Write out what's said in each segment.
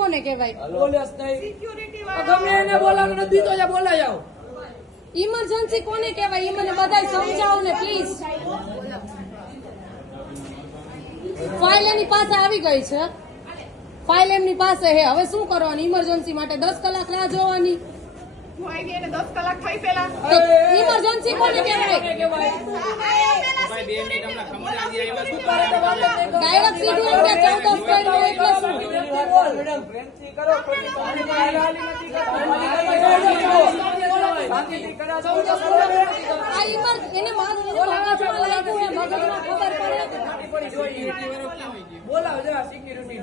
કોને કહેવાય? નહીં ગમે એને બોલાવો નથી તો બોલાય આવો. ઇમરજન્સી કોને કહેવાય? એ મને બધા સમજાવો ને પ્લીઝ ફાઇલ એની પાસે આવી ગઈ છે. ફાઇલ એમની પાસે હે હવે શું કરવાની? ઇમરજન્સી માટે દસ કલાક રાહ જોવાની. દસ કલાક થઈ પેલા ઇમરજન્સી કોને કહેવાય ડાયરેક્ટ સીધું એમ કે ચૌદ દસ કર્યું એટલે શું મેડમ પ્રેમથી કરો એને બોલાવો જરા સિક્યુરિટી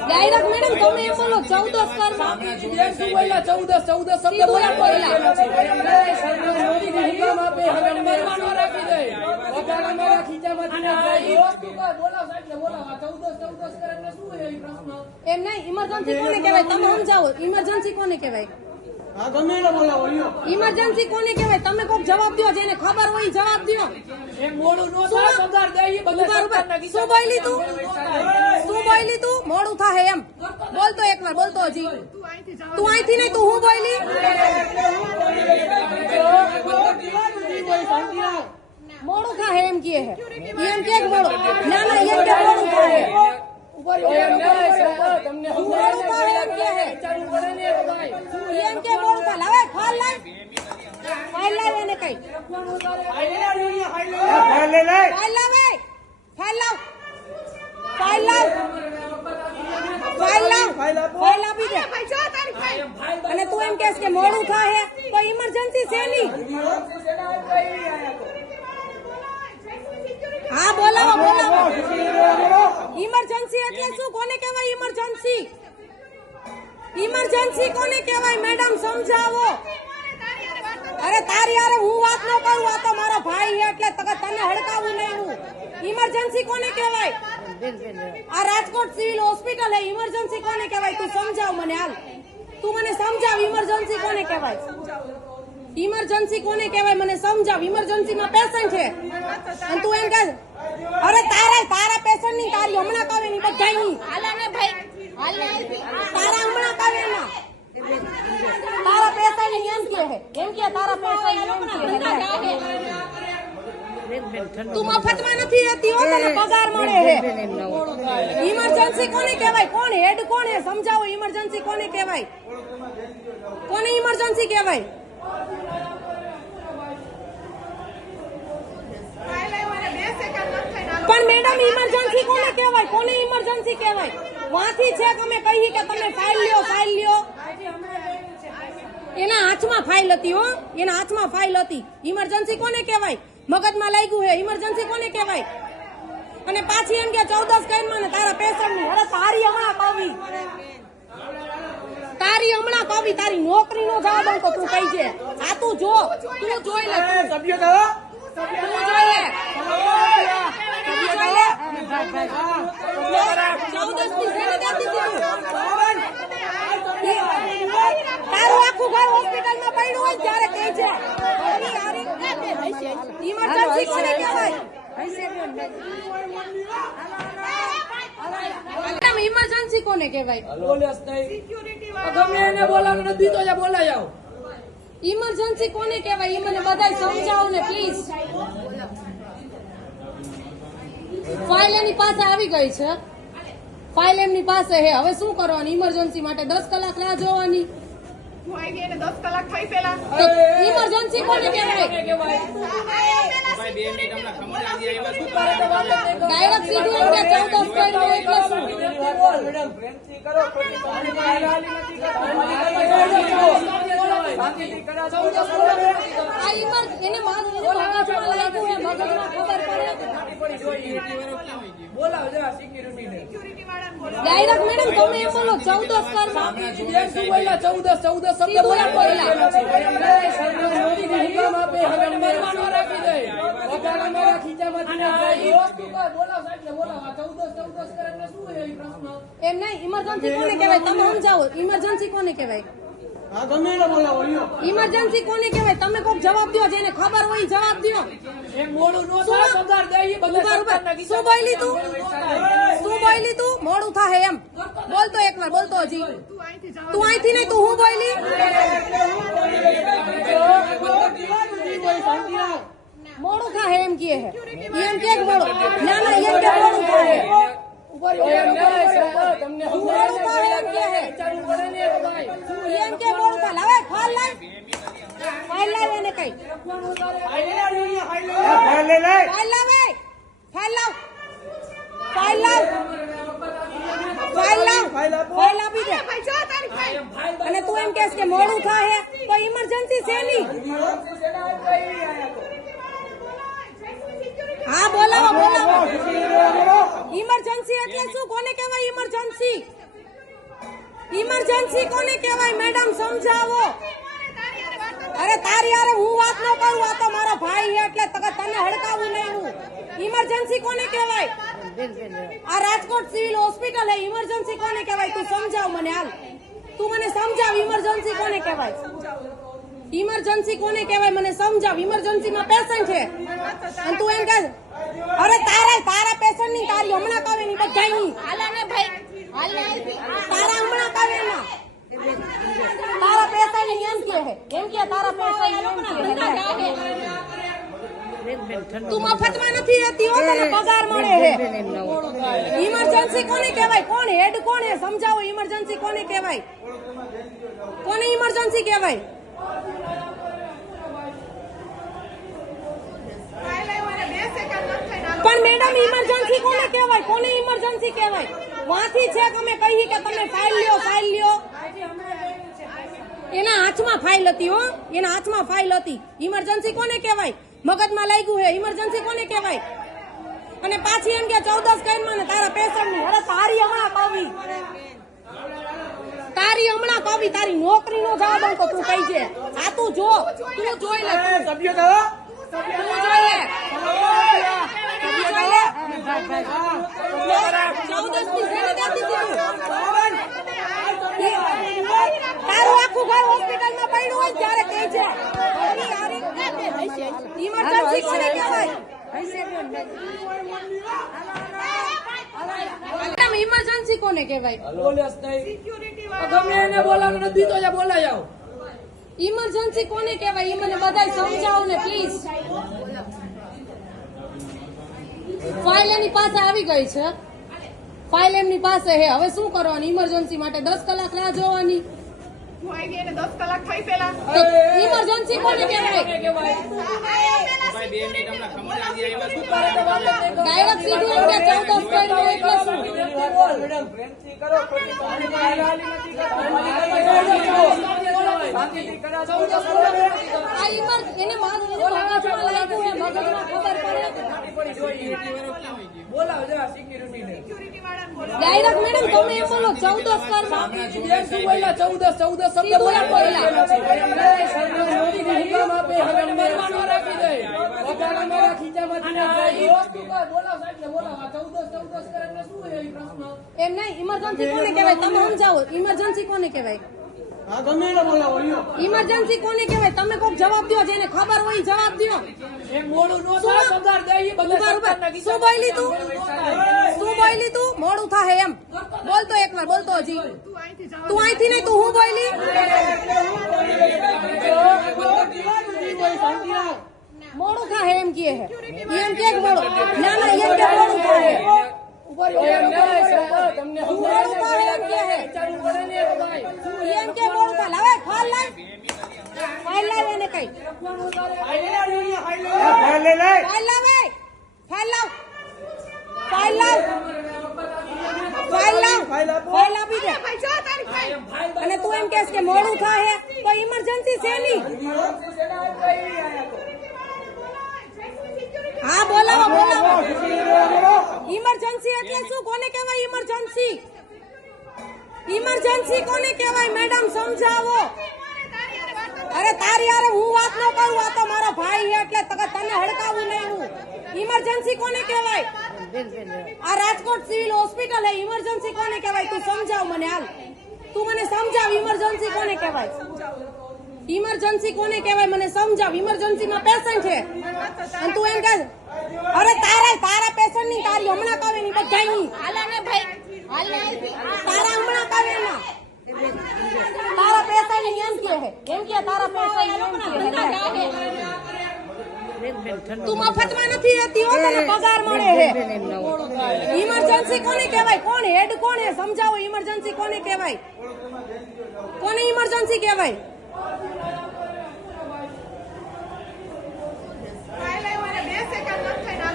ડાયરેક્ટ મેડમ એમ બોલો ઇમરજન્સી કોને કહેવાય? તમે સમજાવો ઇમરજન્સી કોને કહેવાય? ઇમરજન્સી કોને કહેવાય? તમે કોઈક જવાબ દો જેને ખબર હોય જવાબ દો શું બોલી તું? શું બોલી તું? મોડું થાય એમ. બોલતો એક વાર બોલતો હજી તું અહીંથી જાઓ તું અહીંથી નહીં તું હું બોલી? મોડું થાય એમ કે એમ કે મોડું ના ના એમ કે મોડું થાય. અને તું એમ કહેશ કે મોડું થાય તો ઇમરજન્સી છે ની હા બોલાવો બોલાવો. ઇમરજન્સી એટલે શું? કોને કહેવાય ઇમરજન્સી ઇમરજન્સી કોને કહેવાય? મેડમ સમજાવો. અરે તારી અરે હું વાત ન કરું, આ તો મારો ભાઈ એટલે તને હડકાવું નહીં હું. ઇમરજન્સી કોને કહેવાય? આ રાજકોટ સિવિલ હોસ્પિટલ હે. ઇમરજન્સી કોને કહેવાય? તું સમજાવ મને હાલ. તું મને સમજાવ ઇમરજન્સી કોને કહેવાય? ઇમરજન્સી કોને કહેવાય? મને સમજાવ. ઇમરજન્સી માં પેશન્ટ છે. અને તું એમ કહે, અરે તારા, તારી હમણાં કાવે ની બધા ની હાલાને ભાઈ તારા હમણાં કાવે ના તારા પૈસા ની એમ કે હે એમ કે તારા પેશન્ટ એમ કે તું મફતમાં નથી રહેતી હો તને પગાર મળે હે. ઇમરજન્સી કોને કહેવાય? કોણ હેડ કોણ હે સમજાવો ઇમરજન્સી કોને કહેવાય? કોને ઇમરજન્સી કહેવાય ફાઇલ આવી મને બે સેકન્ડ નથી થઈને હાલો. પણ મેડમ ઇમરજન્સી કોને કહેવાય? કોને ઇમરજન્સી કહેવાય? વાંથી છે કે અમે કહીએ કે તમે ફાઇલ લ્યો ફાઇલ લ્યો. એના હાથમાં ફાઇલ હતી હો. એના હાથમાં ફાઇલ હતી. ઇમરજન્સી કોને કહેવાય? મગજમાં લાગ્યું હે. ઇમરજન્સી કોને કહેવાય? અને પાછી એમ કે ચૌદસ કઈ તારા પેશન્ટની અરે તારી હમણાં પાવી. તારી હમણાં પાવી. તારી નોકરી નો જવાબ દઉં તું કહી છે? આ તું જો. તું જોઈ લે તું. સભ્ય. તું જોઈ લે. તારું આખું ઘર હોસ્પિટલમાં પડ્યું હોય ત્યારે કહે છે ઇમરજન્સી કોને કહેવાય? ઇમરજન્સી કોને કહેવાય ગમે એને બોલાવો નથી તો બોલાય આવો. ઇમરજન્સી કોને કહેવાય? એ મને બધાય સમજાવો ને પ્લીઝ ફાઇલ એની પાસે આવી ગઈ છે. ફાઇલ એમની પાસે હે હવે શું કરવાની? ઇમરજન્સી માટે દસ કલાક રાહ જોવાની. ઇમરજન્સી કોને કહેવાય? ડાયરેક્ટ સીધું એમ કે ચૌદ દસ કર્યું એટલે શું? ડાયરેક્ટ મેડમ તમે એમ બોલો ચૌદ દસ કરવા ચૌદસ શું ચૌદ દસ, શબ્દ રાખી દે. એમ ઇમરજન્સી કોને કહેવાય તમે સમજાવો ઇમરજન્સી કોને કહેવાય ઇમરજન્સી કોને કહેવાય? તમે કોક જવાબ દો જેને ખબર હોય જવાબ દો. શું બોલી તું શું બોલી તું મોડું થાય એમ. બોલતો એકવાર બોલતો હજી. તું અહીંથી નહીં તું હું બોલી? મોડું થાય એમ કે એમ કે મોડું. ના ના એમ કે મોડું થાય ઉપર એમ નહીં, સરકાર તમને એમ કે હે વિચારવું પડે ને એ ભાઈ. ઈ એમ કે મોડું થાય લાવે ફાઇલ લાવ ફાઇલ અને તું એમ કેસ કે મોડું થાય તો ઇમરજન્સી છે ની હા બોલાવો બોલાવો ઇમરજન્સી એટલે શું કોને કહેવાય? ઇમરજન્સી ઇમરજન્સી કોને કહેવાય? મેડમ સમજાવો. અરે તારી અરે હું વાત ન કરું આ તો મારો ભાઈ છે એટલે તને હડકાવું નહીં હું. ઇમરજન્સી કોને કહેવાય? આ રાજકોટ સિવિલ હોસ્પિટલ હે ઇમરજન્સી કોને કહેવાય? તું સમજાવ મને હાલ. તું મને સમજાવ ઇમરજન્સી કોને કહેવાય? ઇમરજન્સી કોને કહેવાય? મને સમજાવ. ઇમરજન્સી માં પેશન્ટ છે. અને તું એમ કહે અરે તારા તારા પેશન્ટની તારી હમણાં કાવે ની બધા ની. તારા હમણાં કાવે ના તારા એમ કે હે એમ કે તારા પૈસા એમ કે તું મફતમાં નથી. રહેતી હો તને પગાર મળે હે. ઇમરજન્સી કોને કહેવાય? કોણ હેડ કોણ હે? સમજાવો ઇમરજન્સી કોને કહેવાય? કોને ઇમરજન્સી કહેવાય? પણ મેડમ ઇમરજન્સી કોને કહેવાય? કોને ઇમરજન્સી કહેવાય? વાંથી છે કે અમે કહીએ કે તમે ફાઇલ લ્યો ફાઇલ લ્યો? એના હાથમાં ફાઇલ હતી હો. એના હાથમાં ફાઇલ હતી. ઇમરજન્સી કોને કહેવાય? મગજમાં લાગ્યું હે. ઇમરજન્સી કોને કહેવાય? અને પાછી એમ કે ચૌદસ કઈમાં ને તારા પેશન્ટની અરે તારી હમણાં કાવી. તારી હમણાં કવી. તારી નોકરી નો જવાબ અંકો તું કઈ છે. આ તું જો. તું જોઈ લે સભ્ય કહો. તું જોઈ લે. તું જોઈ લે ચૌદસની શેને દેતી હતી તું? ઘર હોસ્પિટલમાં પડ્યું હોય ત્યારે કહે છે ઇમરજન્સી કોને કહેવાય? ઇમરજન્સી કોને કહેવાય? ગમે એને બોલાવો નથી તો બોલાય આવો. ઇમરજન્સી કોને કહેવાય? એ મને બધાય સમજાવો ને પ્લીઝ ફાઇલ એની પાસે આવી ગઈ છે. ફાઇલ એમની પાસે હે. હવે શું કરવાની? ઇમરજન્સી માટે દસ કલાક રાહ જોવાની. હું આવી એને દસ કલાક થઈ પેલા ઇમરજન્સી કોને કહેવાય? ડાયરેક્ટ સીધું એમ કે ચૌદસ કર્યું એટલે શું આ ઇમર એને મારું મગજમાં લાગ્યું હે મગજમાં ખબર પડે બોલાવો જરા સિક્યુરિટી ને સિક્યુરિટી વાળાને બોલો ડાયરેક્ટ મેડમ તમે એમ બોલો ચૌદસ શું ચૌદસ ચૌદસ શબ્દ રાખી દે. એમ નહીં ઇમરજન્સી કોને કહેવાય? તમે સમજાવો ઇમરજન્સી કોને કહેવાય? ઇમરજન્સી કોને કહેવાય? તમે કોક જવાબ દો જેને ખબર હોય જવાબ દો શું બોલી તું? શું બોલી તું? મોડું થાય એમ. બોલતો એક વાર બોલતો હજી તું અહીંથી જાઓ તું અહીંથી નહીં તું હું બોલી? મોડું થાય એમ કે એમ કે મોડું ના ના એમ કે મોડું થાય. નહીં, અને તું એમ કહેશ કે મોડું થાય તો ઇમરજન્સી છે ની હા બોલાવો બોલાવો. ઇમરજન્સી એટલે શું? કોને કહેવાય ઇમરજન્સી ઇમરજન્સી કોને કહેવાય? મેડમ સમજાવો. અરે તારી અરે હું વાત ન કરું આ તો મારા ભાઈ એટલે તને તને હડકાવું નહીં હું. ઇમરજન્સી કોને કહેવાય? આ રાજકોટ સિવિલ હોસ્પિટલ હે ઇમરજન્સી કોને કહેવાય? તું સમજાવ મને હાલ. તું મને સમજાવ ઇમરજન્સી કોને કહેવાય? ઇમરજન્સી કોને કહેવાય? મને સમજાવ. ઇમરજન્સી માં પેશન્ટ છે. અને તું એમ કહે અરે તારા તારા પેશન્ટની તારી હમણાં કાવે ની બધાની તારા હમણાં કાવે ના તારા પેશન્ટની એમ કે એમ કે તારા પેશન્ટ એમ કે તું મફતમાં નથી રહેતી હો તને પગાર મળે છે ઇમરજન્સી કોને કહેવાય? કોણ હેડ કોણ હે સમજાવો ઇમરજન્સી કોને કહેવાય? કોને ઇમરજન્સી કહેવાય?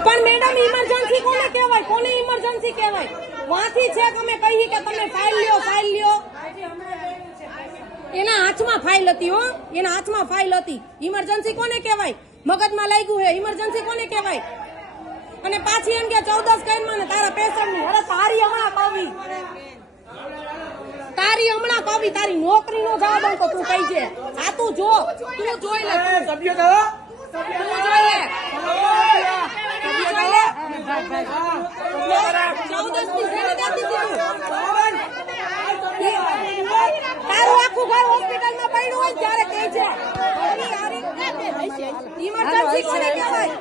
પણ મેડમ ઇમરજન્સી કોને કહેવાય? કોને ઇમરજન્સી કહેવાય? વાંથી છે કે અમે કહીએ કે તમે ફાઇલ લ્યો ફાઇલ લ્યો. એના હાથમાં ફાઇલ હતી હો. એના હાથમાં ફાઇલ હતી. ઇમરજન્સી કોને કહેવાય? મગજમાં લાગ્યું હે. ઇમરજન્સી કોને કહેવાય? અને પાછી એમ કે ચૌદસ કઈ ને તારા પેશન્ટની અરે તારી હમણાં પાવી તારી હમણાં પાવી તારી નોકરી નો જવાબ દઉં તો કઈ છે? આ તું જો તું જોઈ લે સભ્ય તું જોઈ લે. તારું? આખું ઘર પડ્યું હોય ત્યારે છે ઇમરજન્સી કોને કહેવાય?